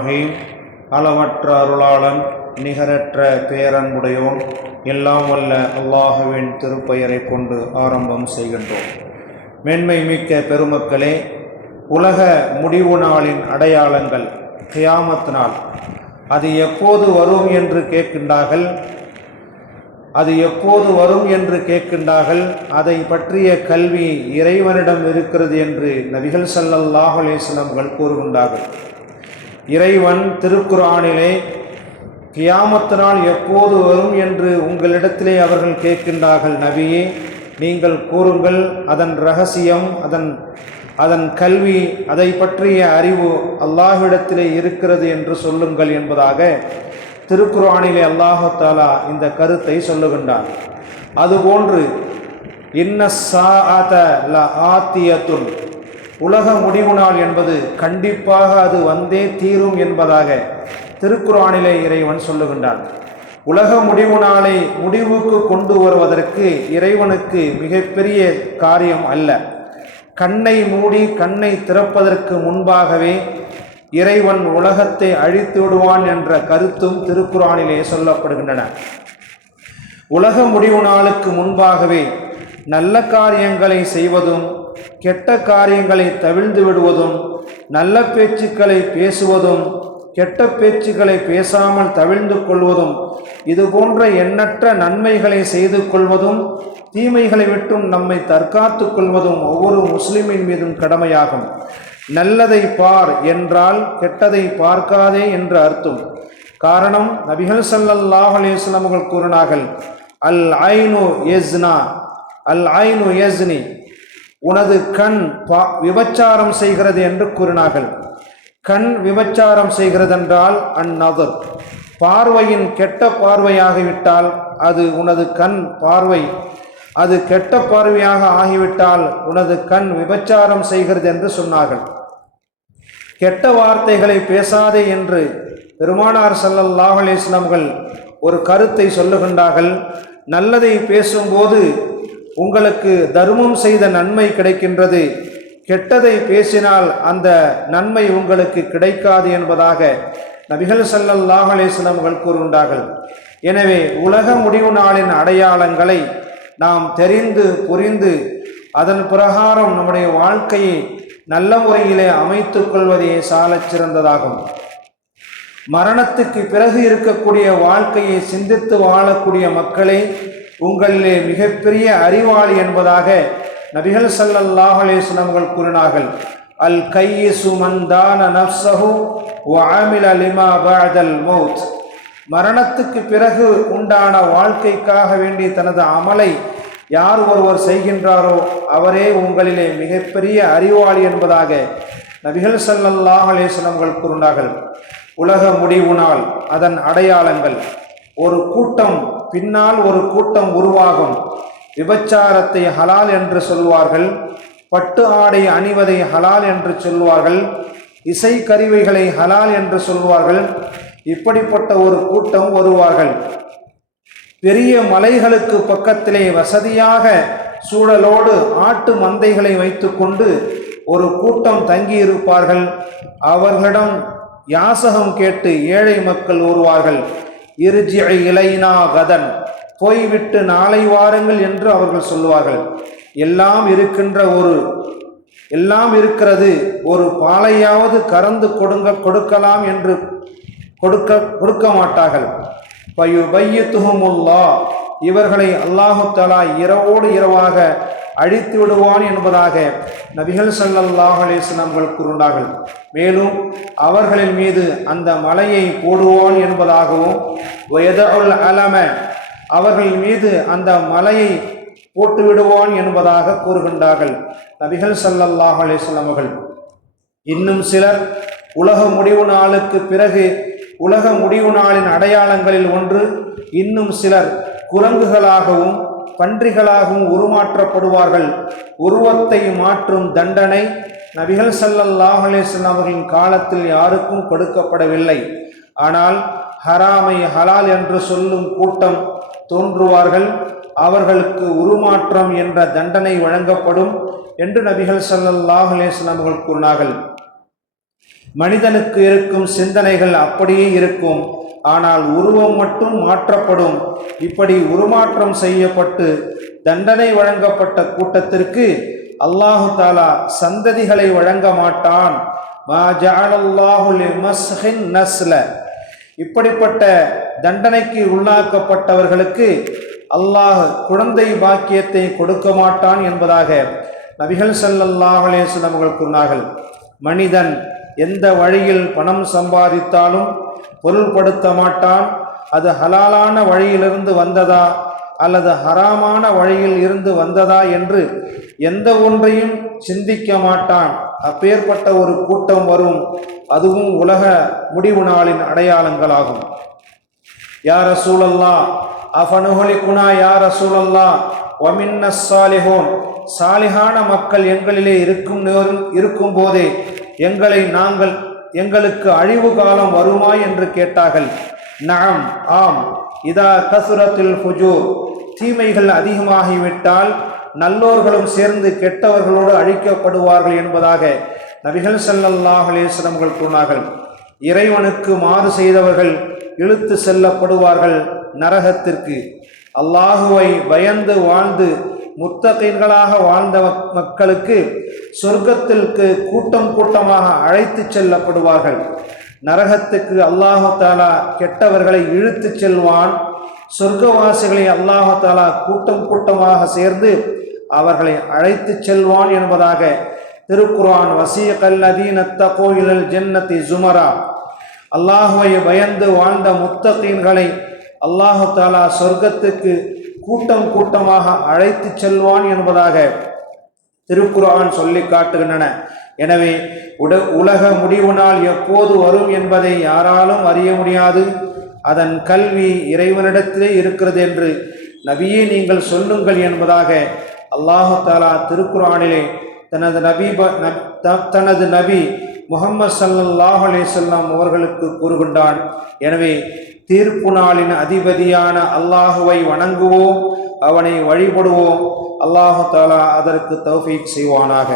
ரஹீம். அளவற்ற அருளாளன், நிகரற்ற பேரன்புடையோன், எல்லாம் வல்ல அல்லாஹுவின் திருப்பெயரை கொண்டு ஆரம்பம் செய்கின்றோம். மேன்மை மிக்க பெருமக்களே, உலக முடிவு நாளின் அடையாளங்கள் கியாமத் நாள். அது எப்போது வரும் என்று கேட்கின்றார்கள். அதை பற்றிய கல்வி இறைவனிடம் இருக்கிறது என்று நபிகள் ஸல்லல்லாஹு அலைஹி வஸல்லம் அவர்கள் கூறுகின்றார்கள். இறைவன் திருக்குர்ஆனிலே கியாமத் நாள் எப்போது வரும் என்று உங்களிடத்திலே அவர்கள் கேட்கின்றார்கள். நபியே, நீங்கள் கூறுங்கள், அதன் ரகசியம், அதன் கல்வி, அதை பற்றிய அறிவு அல்லாஹ்விடத்திலே இருக்கிறது என்று சொல்லுங்கள் என்பதாக திருக்குர்ஆனிலே அல்லாஹ் தஆலா இந்த கருத்தை சொல்லுகின்றார். அதுபோன்று இன்ன ஸாஅத லஆத்தியத்துன், உலக முடிவு நாள் என்பது கண்டிப்பாக அது வந்தே தீரும் என்பதாக திருக்குர்ஆனிலே இறைவன் சொல்லுகின்றான். உலக முடிவு நாளை முடிவுக்கு கொண்டு வருவதற்கு இறைவனுக்கு மிகப்பெரிய காரியம் அல்ல. கண்ணை மூடி கண்ணை திறப்பதற்கு முன்பாகவே இறைவன் உலகத்தை அழித்து விடுவான் என்ற கருத்தும் திருக்குர்ஆனிலே சொல்லப்படுகின்றன. உலக முடிவு நாளுக்கு முன்பாகவே நல்ல காரியங்களை செய்வதும் கெட்ட காரியங்களை தவிர்த்து விடுவதும், நல்ல பேச்சுக்களை பேசுவதும் கெட்ட பேச்சுக்களை பேசாமல் தவிர்த்து கொள்வதும், இது போன்ற எண்ணற்ற நன்மைகளை செய்து கொள்வதும் தீமைகளை விட்டும் நம்மை தற்காத்து கொள்வதும் ஒவ்வொரு முஸ்லிமின் மீதும் கடமையாகும். நல்லதை பார் என்றால் கெட்டதை பார்க்காதே என்று அர்த்தம். காரணம், நபிகள் ஸல்லல்லாஹு அலைஹி வஸல்லம் அவர்கள் கூறினார்கள், அல் ஐனு யஸ்னி, உனது கண் விபச்சாரம் செய்கிறது என்று கூறினார்கள். கண் விபச்சாரம் செய்கிறது என்றால் அந்நதர், பார்வையின் கெட்ட பார்வையாகிவிட்டால் அது உனது கண் பார்வை, அது கெட்ட பார்வையாக ஆகிவிட்டால் உனது கண் விபச்சாரம் செய்கிறது என்று சொன்னார்கள். கெட்ட வார்த்தைகளை பேசாதே என்று பெருமானார் ஸல்லல்லாஹு அலைஹி வஸல்லம் அவர்கள் ஒரு கருத்தை சொல்லுகின்றார்கள். நல்லதை பேசும்போது உங்களுக்கு தர்மம் செய்த நன்மை கிடைக்கின்றது, கெட்டதை பேசினால் அந்த நன்மை உங்களுக்கு கிடைக்காது என்பதாக நபிகள் ஸல்லல்லாஹு அலைஹி வஸல்லம் அவர்கள் கூறுகின்றார்கள். எனவே உலக முடிவு நாளின் அடையாளங்களை நாம் தெரிந்து புரிந்து அதன் பிரகாரம் நம்முடைய வாழ்க்கையை நல்ல முறையிலே அமைத்துக் கொள்வதே சாலச் சிறந்ததாகும். மரணத்துக்கு பிறகு இருக்கக்கூடிய வாழ்க்கையை சிந்தித்து வாழக்கூடிய மக்களே, உங்களிலே மிகப்பெரிய அறிவாளி என்பதாக நபிகள் ஸல்லல்லாஹு அலைஹி வஸல்லம் அவர்கள் கூறினார்கள். அல் கையிசு மன் தான நஃப்ஸஹு வ அமில லிமா பஅதல் மௌத், மரணத்துக்கு பிறகு உண்டான வாழ்க்கைக்காக வேண்டி தனது அமலை யார் ஒருவர் செய்கின்றாரோ அவரே உங்களிலே மிகப்பெரிய அறிவாளி என்பதாக நபிகள் ஸல்லல்லாஹு அலைஹி வஸல்லம் அவர்கள் கூறினார்கள். உலக முடிவு நாள், அதன் அடையாளங்கள். ஒரு கூட்டம் பின்னால் ஒரு கூட்டம் உருவாகும். விபச்சாரத்தை ஹலால் என்று சொல்வார்கள், பட்டு ஆடை அணிவதை ஹலால் என்று சொல்வார்கள், இசை கருவிகளை ஹலால் என்று சொல்வார்கள். இப்படிப்பட்ட ஒரு கூட்டம் வருவார்கள். பெரிய மலைகளுக்கு பக்கத்திலே வசதியாக சூழலோடு ஆட்டு மந்தைகளை வைத்து கொண்டு ஒரு கூட்டம் தங்கியிருப்பார்கள். அவர்களிடம் யாசகம் கேட்டு ஏழை மக்கள் வருவார்கள். இர்ஜி இலைனா கதன், போய்விட்டு நாளை வாருங்கள் என்று அவர்கள் சொல்லுவார்கள். எல்லாம் இருக்கிறது, ஒரு பாலையாவது கறந்து கொடுக்கலாம் என்று கொடுக்க மாட்டார்கள். பயுபய்யித்துஹுமுல்லாஹ், இவர்களை அல்லாஹு தஆலா இரவோடு இரவாக அழித்து விடுவான் என்பதாக நபிகள் ஸல்லல்லாஹு அலைஹி வஸல்லம் அவர்கள் கூறினார்கள். மேலும் அவர்களின் மீது அந்த மலையை போடுவான் என்பதாகவும், வயதஉல் அலம, அவர்கள் மீது அந்த மலையை போட்டு விடுவான் என்பதாக கூறுகின்றார்கள் நபிகள் ஸல்லல்லாஹு அலைஹி வஸல்லம் அவர்கள். இன்னும் சிலர் உலக முடிவு நாளுக்கு பிறகு, உலக முடிவு நாளின் அடையாளங்களில் ஒன்று, இன்னும் சிலர் குரங்குகளாகவும் பன்றிகளாகவும் உருமாற்றப்படுவார்கள். உருவத்தை மாற்றும் தண்டனை நபிகள் ஸல்லல்லாஹு அலைஹி வஸல்லம் அவர்களின் காலத்தில் யாருக்கும் கொடுக்கப்படவில்லை. ஆனால் ஹராமை ஹலால் என்று சொல்லும் கூட்டம் தோன்றுவார்கள். அவர்களுக்கு உருமாற்றம் என்ற தண்டனை வழங்கப்படும் என்று நபிகள் ஸல்லல்லாஹு அலைஹி வஸல்லம் அவர்கள் கூறினார்கள். மனிதனுக்கு இருக்கும் சிந்தனைகள் அப்படியே இருக்கும், ஆனால் உருவம் மட்டும் மாற்றப்படும். இப்படி உருமாற்றம் செய்யப்பட்டு தண்டனை வழங்கப்பட்ட கூட்டத்திற்கு அல்லாஹு தாலா சந்ததிகளை வழங்க மாட்டான். மா ஜஅலல்லாஹு லிமஸ்ஹின் நஸ்ல. இப்படிப்பட்ட தண்டனைக்கு உள்ளாக்கப்பட்டவர்களுக்கு அல்லாஹ் குழந்தை பாக்கியத்தை கொடுக்க மாட்டான் என்பதாக நபிகள் ஸல்லல்லாஹு அலைஹி வஸல்லம் அவர்கள் கூறினார்கள். மனிதன் எந்த வழியில் பணம் சம்பாதித்தாலும் பொருள்படுத்த மாட்டான், அது ஹலாலான வழியிலிருந்து வந்ததா அல்லது ஹராமான வழியில் இருந்து வந்ததா என்று எந்த ஒன்றையும் சிந்திக்க மாட்டான். அப்பேற்பட்ட ஒரு கூட்டம் வரும், அதுவும் உலக முடிவு நாளின் அடையாளங்களாகும். யா ரசூலல்லாஹ் அஃபனுஹலிகுனா யா ரசூலல்லாஹ் வமின்னஸ் சாலிஹூன். சாலிஹான மக்கள் எங்களிலே இருக்கும் போதே எங்களுக்கு அழிவு காலம் வருமா என்று கேட்டார்கள். நஅம், ஆம். இதா கசுரத்தில் ஃபுஜூர். தீமைகள் அதிகமாகிவிட்டால் நல்லோர்களும் சேர்ந்து கெட்டவர்களோடு அழிக்கப்படுவார்கள் என்பதாக நபிகள் ஸல்லல்லாஹு அலைஹி வஸல்லம் அவர்கள் கூறினார்கள். இறைவனுக்கு மாறு செய்தவர்கள் இழுத்து செல்லப்படுவார்கள் நரகத்திற்கு. அல்லாஹுவை பயந்து வாழ்ந்து முத்தகீன்களாக வாழ்ந்த மக்களுக்கு சொர்க்கத்திற்கு கூட்டம் கூட்டமாக அழைத்து செல்லப்படுவார்கள். நரகத்துக்கு அல்லாஹு தாலா கெட்டவர்களை இழுத்து செல்வான். சொர்க்கவாசிகளை அல்லாஹு தாலா கூட்டம் கூட்டமாக சேர்ந்து அவர்களை அழைத்து செல்வான் என்பதாக திருக்குர்ஆன் வஸீகல்லதீன தகூ இலல் ஜன்னதி ஸுமரா. அல்லாஹுவை பயந்து வாழ்ந்த முத்தகீன்களை அல்லாஹு தாலா சொர்க்கத்துக்கு கூட்டம் கூட்டமாக அழைத்து செல்வான் என்பதாக திருக்குர்ஆன் சொல்லி காட்டுகின்றன. எனவே உலக முடிவு நாள் எப்போது வரும் என்பதை யாராலும் அறிய முடியாது. அதன் கல்வி இறைவனிடத்திலே இருக்கிறது என்று நபியே நீங்கள் சொல்லுங்கள் என்பதாக அல்லாஹு தாலா திருக்குர்ஆனிலே தனது நபி முஹம்மது ஸல்லல்லாஹு அலைஹி வஸல்லம் அவர்களுக்கு கூறுகின்றான். எனவே தீர்ப்பு நாளின் அதிபதியான அல்லாஹுவை வணங்குவோம், அவனை வழிபடுவோம். அல்லாஹு தாலா அதற்கு தௌஃபீக் செய்வானாக.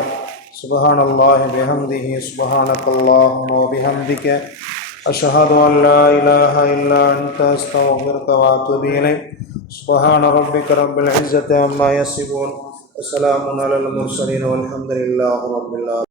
சுப்ஹானல்லாஹி பிஹம்திஹி சுப்ஹானக்கல்லாஹும்ம வ பிஹம்திக அஷ்ஹது அன் லா இலாஹா இல்லா அன்த அஸ்தக்ஃபிருக வ அத்தூபு இலைக். சுப்ஹான ரப்பிக ரப்பில் இஸ்ஸத்தி அம்மா யசிஃபூன் வ ஸலாமுன் அலல் முர்ஸலீன் வல்ஹம்துலில்லாஹி ரப்பில் ஆலமீன்.